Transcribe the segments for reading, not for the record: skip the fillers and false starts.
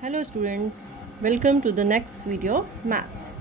Hello students, welcome to the next video of maths.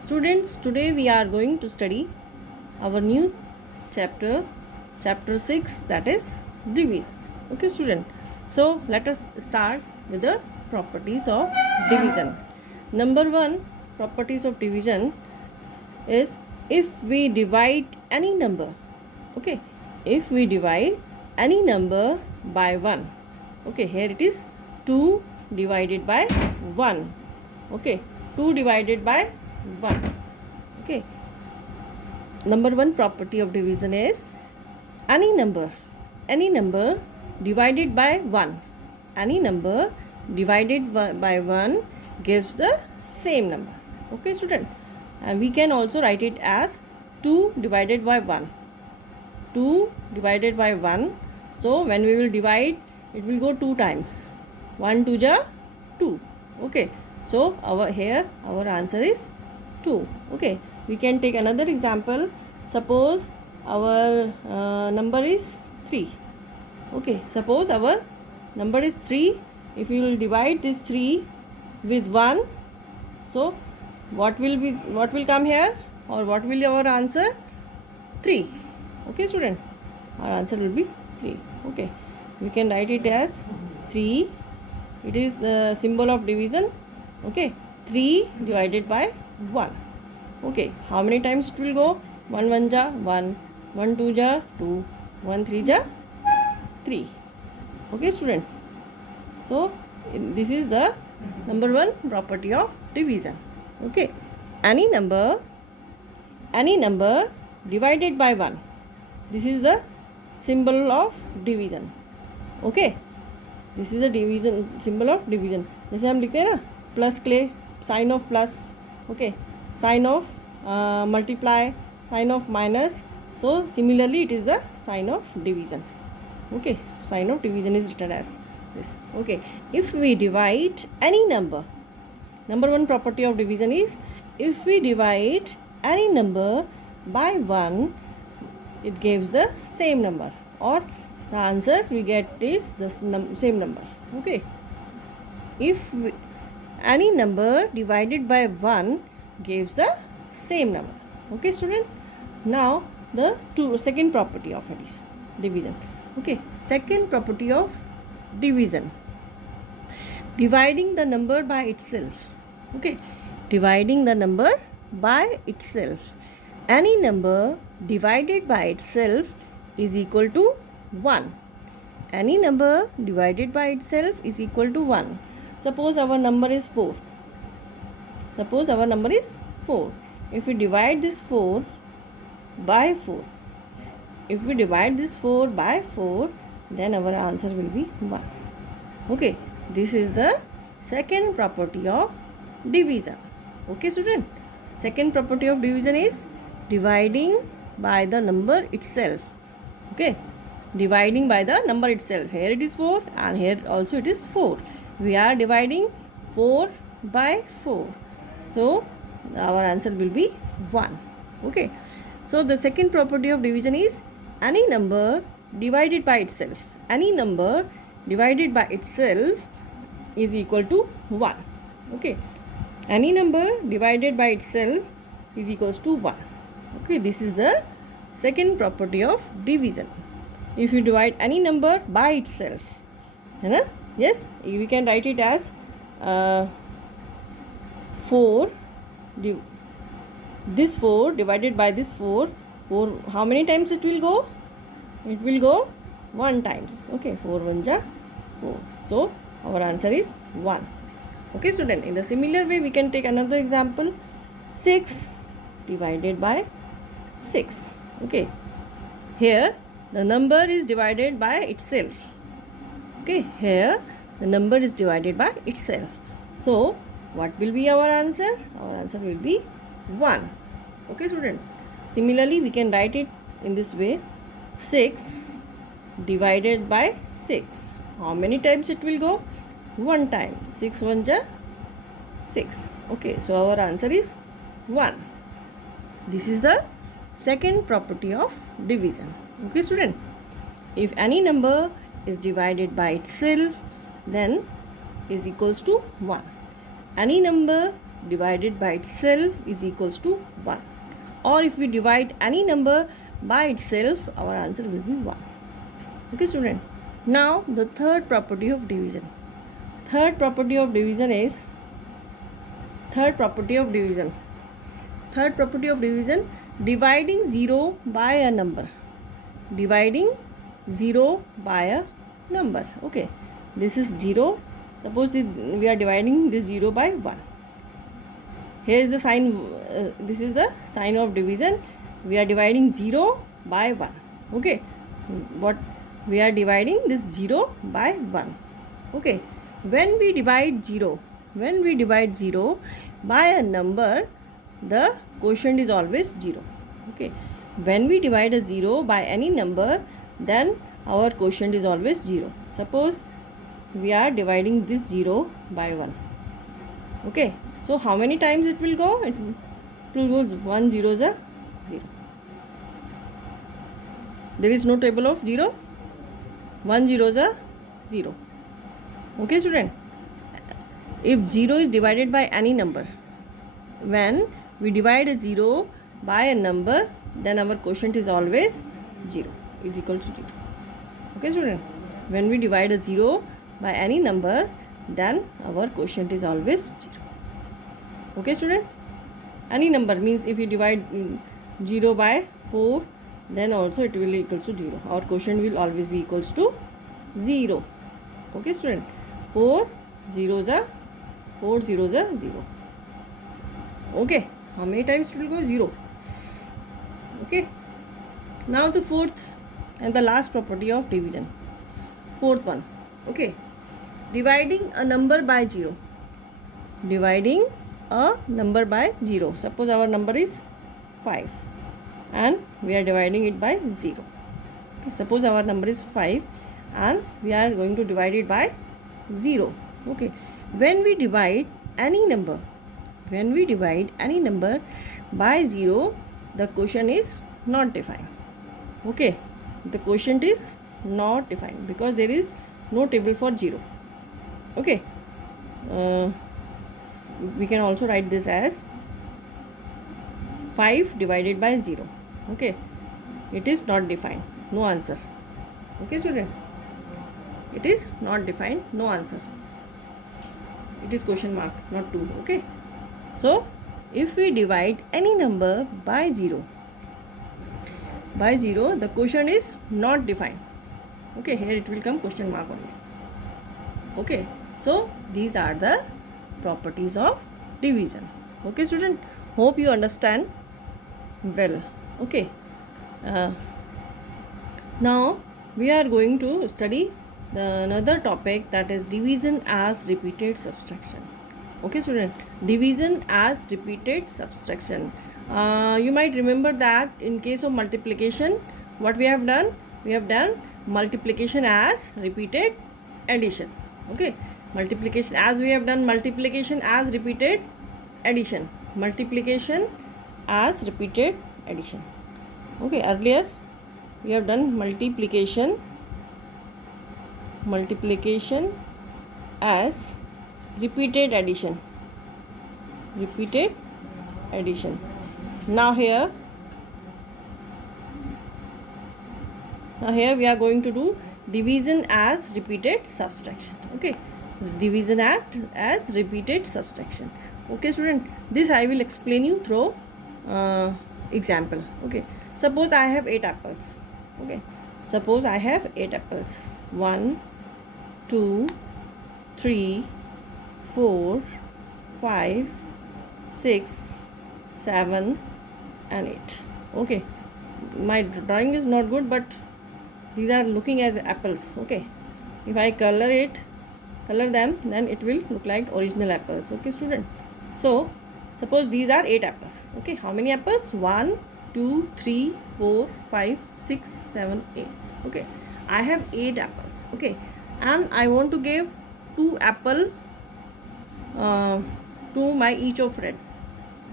Students, today we are going to study our new chapter 6, that is division. Okay student, so let us start with the properties of division. Number 1 properties of division is if we divide any number. Okay, if we divide any number by 1. Okay, here it is 2 divided by 1. Okay, 2 divided by 1. Okay, number 1 property of division is any number divided by 1, any number divided by 1 gives the same number. Okay student, and we can also write it as 2 divided by 1. 2 divided by 1. So when we will divide, it will go 2 times. 1 2 ja 2. Okay, so our answer is 2. Okay, we can take another example. Suppose our number is 3. Okay, suppose our number is 3. If you will divide this 3 with 1, so what will come here, or what will our answer? 3. Okay student, our answer will be 3. Okay, we can write it as 3. It is the symbol of division. Okay, 3 divided by 1. Okay, how many times it will go? 1 1 ja 1, 1 2 ja 2, 1 3 ja 3. Okay student, so this is the number 1 property of division. Okay, any number divided by 1, this is the symbol of division. Okay, this is the division symbol of division. जैसे हम लिखते हैं ना plus के लिए sign of plus. Okay, sign of multiply, sign of minus. So similarly it is the sign of division. Okay, sign of division is written as this. Okay, if we divide any number 1 property of division is if we divide any number by 1, it gives the same number, or the answer we get is the same number. Okay, if any number divided by 1 gives the same number. Okay student, now the second property of division. Okay, second property of division, dividing the number by itself. Okay, dividing the number by itself. Any number divided by itself is equal to 1. Any number divided by itself is equal to 1. Suppose our number is 4. Suppose our number is 4. If we divide this 4 by 4, if we divide this 4 by 4, then our answer will be 1. Okay, this is the second property of division. Okay student, second property of division is dividing by the number itself. Okay, dividing by the number itself. Here it is 4 and here also it is 4. We are dividing 4 by 4. So our answer will be 1. Okay, so the second property of division is any number divided by itself. Any number divided by itself is equal to 1. Okay, any number divided by itself is equals to 1. Okay, this is the second property of division. If you divide any number by itself, yes, we can write it as 4. This 4 divided by this 4, how many times it will go? It will go 1 times. Okay, 4 1 ja 4. So our answer is 1. Okay student, in the similar way we can take another example. 6 divided by 6. Okay, here the number is divided by itself. Okay, here the number is divided by itself. So what will be our answer? Our answer will be 1. Okay student, similarly we can write it in this way. 6 divided by 6, how many times it will go? 1 time. 6 1 ja 6. Okay, so our answer is 1. This is the second property of division. Okay student, if any number is divided by itself, then is equals to 1. Any number divided by itself is equals to 1. Or if we divide any number by itself, our answer will be 1. Okay, student. Now the third property of division. Third property of division, dividing 0 by a number. Dividing 0 by a number. Okay, this is 0. Suppose we are dividing this 0 by 1. Here is the sign, this is the sign of division. We are dividing 0 by 1. Okay, what we are dividing this 0 by 1. Okay, when we divide 0 by a number, the quotient is always 0. Okay, when we divide a 0 by any number, then our quotient is always 0. Suppose we are dividing this 0 by 1. Okay, so how many times it will go? It will go 1 0 is a 0. There is no table of 0. 1 0 is a 0. Okay, student. If 0 is divided by any number, when we divide a 0 by a number, then our quotient is always 0, is equal to 0. Okay, student. When we divide a 0 by any number, then our quotient is always 0. Okay, student. Any number means if you divide 0 by 4, then also it will equal to 0. Our quotient will always be equals to 0. Okay, student. 4 0s are 0. Okay, how many times it will go? 0. Okay, now the fourth and the last property of division. Fourth one. Okay, dividing a number by 0. Dividing a number by 0. Suppose our number is 5 and we are dividing it by 0. Okay, suppose our number is 5 and we are going to divide it by 0. Okay, when we divide any number by 0, the quotient is not defined. Okay, the quotient is not defined because there is no table for 0. Okay, we can also write this as 5 divided by 0. Okay, it is not defined, no answer. Okay, student, it is not defined, no answer. It is question mark, not 2. Okay, so if we divide any number by 0, the quotient is not defined. Okay, here it will come question mark only. Okay, so these are the properties of division. Okay, student, hope you understand well. Okay, now we are going to study another topic, that is division as repeated subtraction. Okay, student, division as repeated subtraction. You might remember that in case of multiplication, what we have done multiplication as repeated addition. Okay, multiplication as we have done multiplication as repeated addition. Okay, earlier we have done multiplication as repeated addition. Now here we are going to do division as repeated subtraction. Okay, division as repeated subtraction. Okay, student, this I will explain you through example. Okay, suppose I have 8 apples. Okay, suppose I have 8 apples. 1 2 3 4 5 6 7 and 8. Okay, my drawing is not good, but these are looking as apples. Okay, if I color them, then it will look like original apples. Okay, student, so suppose these are 8 apples. Okay, how many apples? 1 2 3 4 5 6 7 8. Okay, I have 8 apples. Okay, and I want to give 2 apple to my each of friend.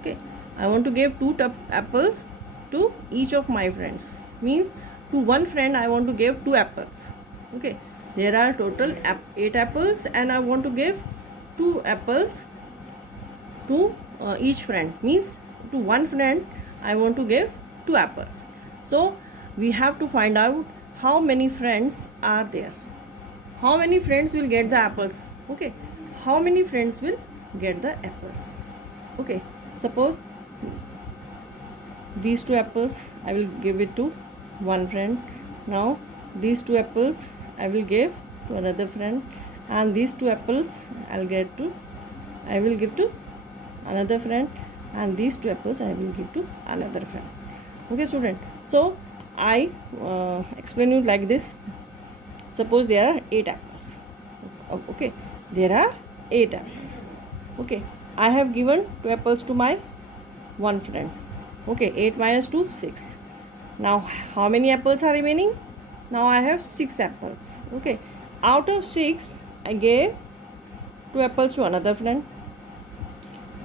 Okay, I want to give 2 apples to each of my friends. Means to one friend I want to give 2 apples. Okay, There are total 8 apples and I want to give 2 apples to each friend. Means to one friend I want to give 2 apples. So we have to find out how many friends are there. How many friends will get the apples? Okay. How many friends will get the apples? Okay. Suppose these 2 apples I will give it to one friend. Now these 2 apples I will give to another friend, and these 2 apples I will give to another friend, and these 2 apples I will give to another friend. Okay student, so I explain you like this. Suppose there are 8 apples. Okay, there are 8 apples. Okay, I have given 2 apples to my one friend. Okay, 8 minus 2, 6. Now how many apples are remaining? Now I have 6 apples. Okay, out of 6 I gave 2 apples to another friend.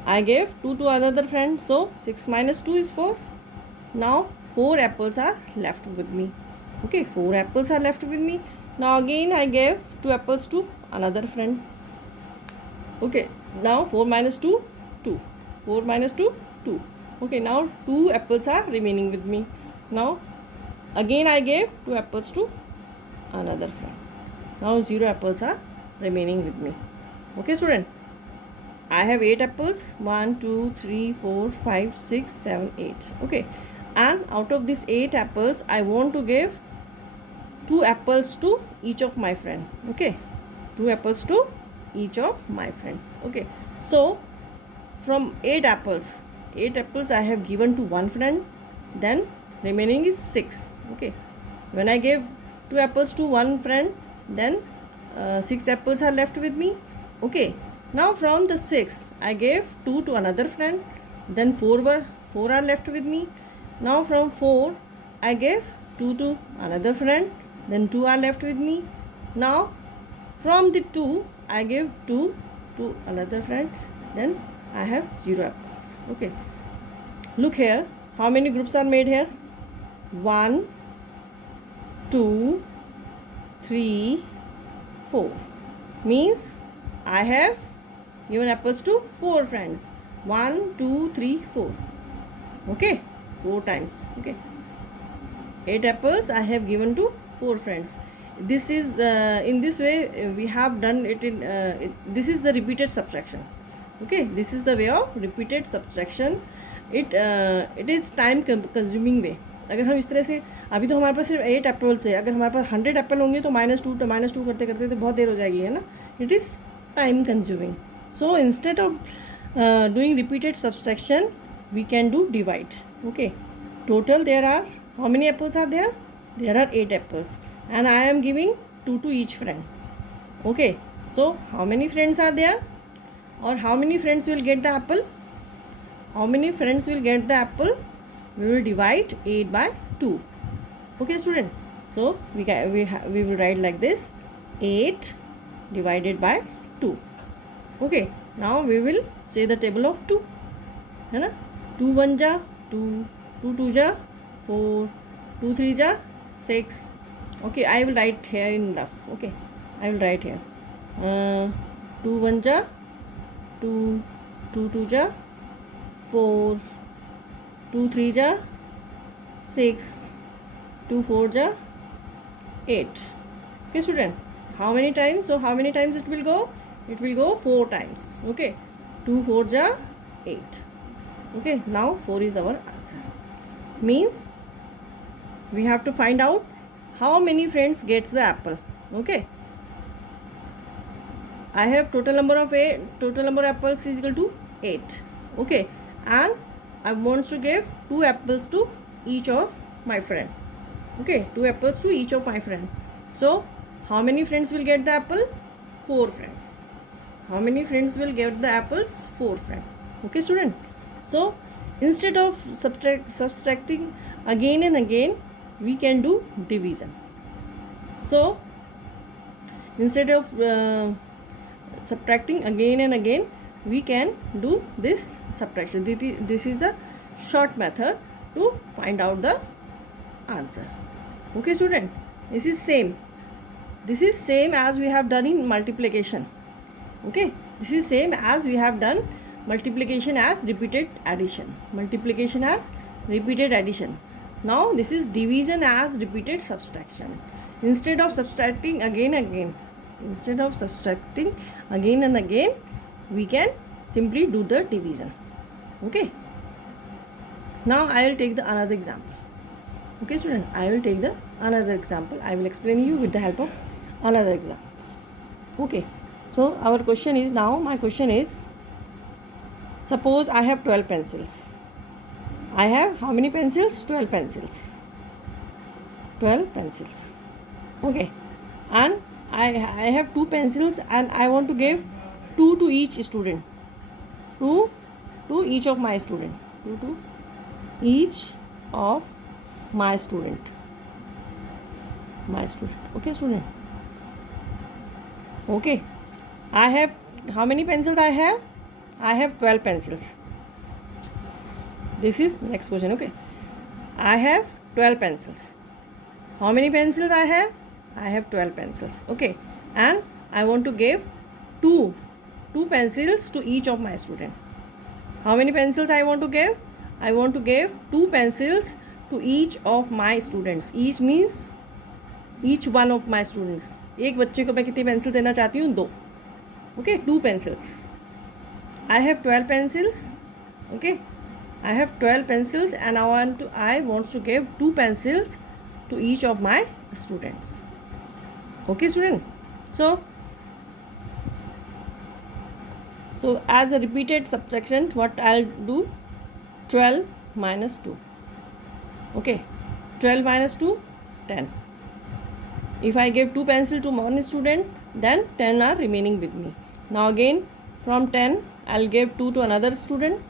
I gave 2 to another friend, so 6 minus 2 is 4. Now 4 apples are left with me. Okay, 4 apples are left with me. Now again I gave 2 apples to another friend. Okay, now 4 minus 2, 2. 4 minus 2, 2. Okay, now 2 apples are remaining with me. Now again I gave 2 apples to another friend. Now 0 apples are remaining with me. Okay student, I have 8 apples. 1, 2, 3, 4, 5, 6, 7, 8. Okay, and out of these 8 apples I want to give 2 apples to each of my friend. Okay, 2 apples to each of my friends. Okay, so from 8 apples I have given to one friend, then remaining is 6. Okay, when I gave 2 apples to one friend, then 6 apples are left with me. Okay, now from the 6 I gave 2 to another friend, then 4 are left with me. Now from 4 I gave 2 to another friend, then 2 are left with me. Now from the 2 I gave 2 to another friend, then I have 0 apples. Okay, look here, how many groups are made here? 1, 2, 3, 4. Means I have given apples to 4 friends. 1, 2, 3, 4. Okay, 4 times. Okay, 8 apples I have given to 4 friends. This is in this way we have done it in this is the repeated subtraction. Okay, this is the way of repeated subtraction. It is time consuming way. अगर हम इस तरह से, अभी तो हमारे पास सिर्फ 8 apples है, अगर हमारे पास 100 एप्पल होंगे तो -2 करते करते तो बहुत देर हो जाएगी, है ना. It is time consuming. So instead of doing repeated subtraction we can do divide. Okay, total there are, how many apples are there? There are 8 apples and I am giving 2 to each friend. Okay, so how many friends are there, or how many friends will get the apple? How many friends will get the apple? We will divide 8 by 2. Okay student, so we will write like this: 8 divided by 2. Okay, now we will say the table of 2, है ना. 2 1 जा 2, 2 2 जा 4, 2 3 जा 6. Okay, I will write here in rough. Okay, I will write here 2 1 ja 2, 2 2 ja 4, 2 3 ja 6, 2 4 ja 8. Okay student, how many times? So how many times it will go? It will go 4 times. Okay, 2 4 ja 8. Okay, now 4 is our answer. Means we have to find out how many friends gets the apple. Okay, I have total number of apples is equal to 8. Okay, and I want to give 2 apples to each of my friend. Okay, 2 apples to each of my friend. So how many friends will get the apple? 4 friends. How many friends will get the apples? 4 friends. Okay student, so instead of subtracting again and again, we can do division. So instead of subtracting again and again, we can do this subtraction. This is the short method to find out the answer. Okay student, this is same. this is same as we have done in multiplication. Okay, this is same as we have done multiplication as repeated addition. Multiplication as repeated addition. Now this is division as repeated subtraction. Instead of subtracting again and again, we can simply do the division. Okay. Now I will take the another example. Okay, student, I will take the another example. I will explain you with the help of another example. Okay. So our question is, now my question is, suppose I have 12 pencils. I have how many pencils? 12 pencils. 12 pencils. Okay. And I have 2 pencils and I want to give 2 to each student. 2 to each of my student. 2 to each of my student. Okay, student. Okay. I have, how many pencils I have? I have 12 pencils. This is next question. Okay. I have 12 pencils. How many pencils I have? I have 12 pencils. Okay. And I want to give 2 pencils to each of my student. How many pencils I want to give? I want to give 2 pencils to each of my students. Each means each one of my students. एक बच्चे को मैं कितनी pencil देना चाहती हूँ? 2. Okay, 2 pencils. I have 12 pencils. Okay, I have 12 pencils and I want to give 2 pencils to each of my students. Okay, student. So as a repeated subtraction, what I'll do? 12 minus 2. Okay, 12 minus 2, 10. If I give 2 pencils to one student, then 10 are remaining with me. Now again, from 10, I'll give 2 to another student.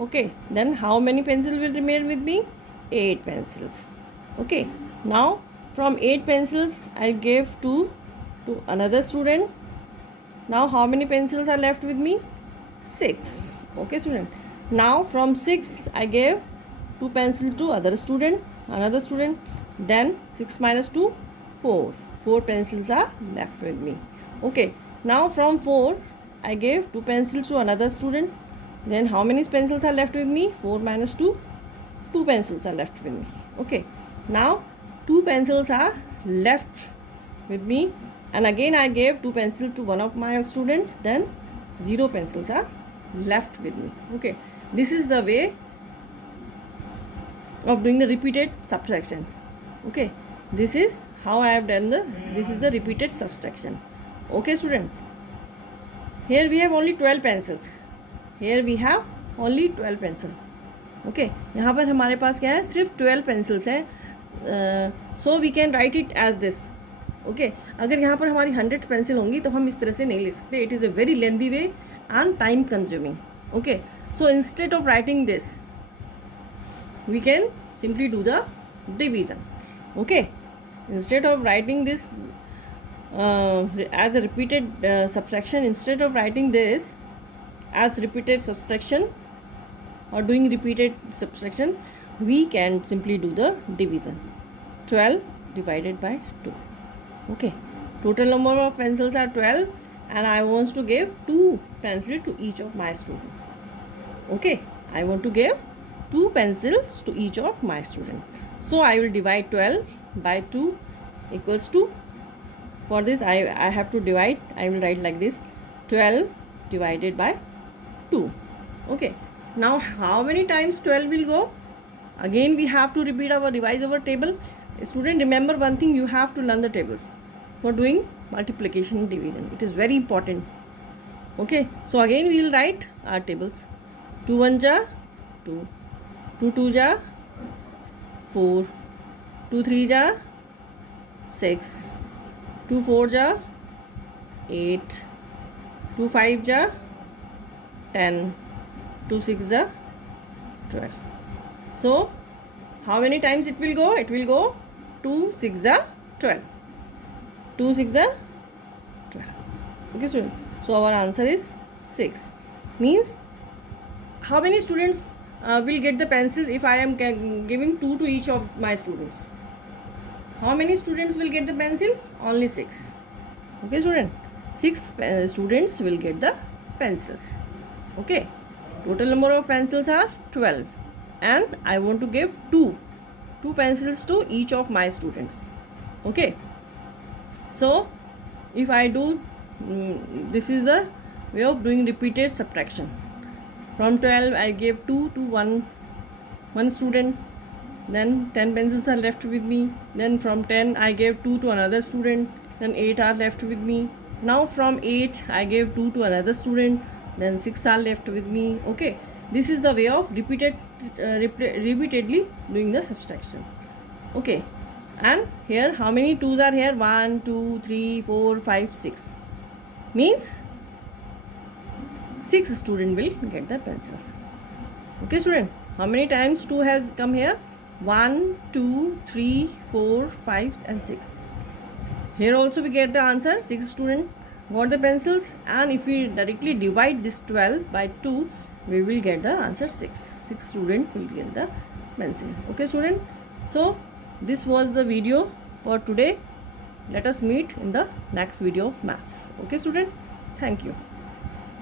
Okay, then how many pencils will remain with me? 8 pencils. Okay, now from 8 pencils, I'll give 2 to another student. Now how many pencils are left with me? 6. Okay, student. Now from 6, I gave 2 pencils to another student. Then 6 minus 2, 4. 4 pencils are left with me. Okay. Now from 4, I gave 2 pencils to another student. Then how many pencils are left with me? 4 minus 2, 2 pencils are left with me. Okay. Now 2 pencils are left with me. And again I gave 2 pencils to one of my students. Then 0 pencils are left with me. Okay. This is the way of doing the repeated subtraction. Okay. This is how I have done this is the repeated subtraction. Okay, student. Here we have only 12 pencils. Here we have only 12 pencil. Okay. यहाँ पर हमारे पास क्या है? सिर्फ 12 pencils हैं. So we can write it as this. Okay. अगर यहाँ पर हमारी 100 pencil होंगी तो हम इस तरह से नहीं लिख सकते. It is a very lengthy way and time consuming. Okay. So instead of writing this, we can simply do the division. Okay. Instead of writing this as a repeated subtraction, instead of writing this as repeated subtraction or doing repeated subtraction, we can simply do the division. 12 divided by 2. Okay. Total number of pencils are 12 and I want to give 2 pencils to each of my students. Okay. I want to give 2 pencils to each of my students. So I will divide 12 by 2 equals to, for this I have to divide, I will write like this, 12 divided by 2. Okay. Now how many times 12 will go? Again we have to revise our table. Student, remember one thing, you have to learn the tables for doing multiplication and division. It is very important. Okay. So again we will write our tables. 2 1 ja 2, 2 2 ja 4, 2 3 ja 6, 2 4 ja 8, 2 5 ja 10, 2 6 ja 12. So how many times it will go? It will go 2 6 ja 12. 2 6 ja 12. Okay, student. So our answer is 6. Means how many students will get the pencil if I am giving 2 to each of my students? How many students will get the pencil? Only 6. Okay, student. 6 students will get the pencils. Okay. Total number of pencils are 12, and I want to give two pencils to each of my students. Okay. So if I do, this is the way of doing repeated subtraction. From 12 I gave 2 to one student, then 10 pencils are left with me. Then from 10 I gave 2 to another student, then 8 are left with me. Now from 8 I gave 2 to another student, then 6 are left with me. Okay, this is the way of repeatedly doing the subtraction. Okay, and here how many 2s are here? 1 2 3 4 5 6, means 6 student will get the pencils. Okay, student, how many times 2 has come here? 1 2 3 4 5 and 6. Here also we get the answer, 6 student got the pencils, and if we directly divide this 12 by 2, we will get the answer 6. 6 student will get the pencil. Okay, student, so this was the video for today. Let us meet in the next video of maths. Okay, student, thank you.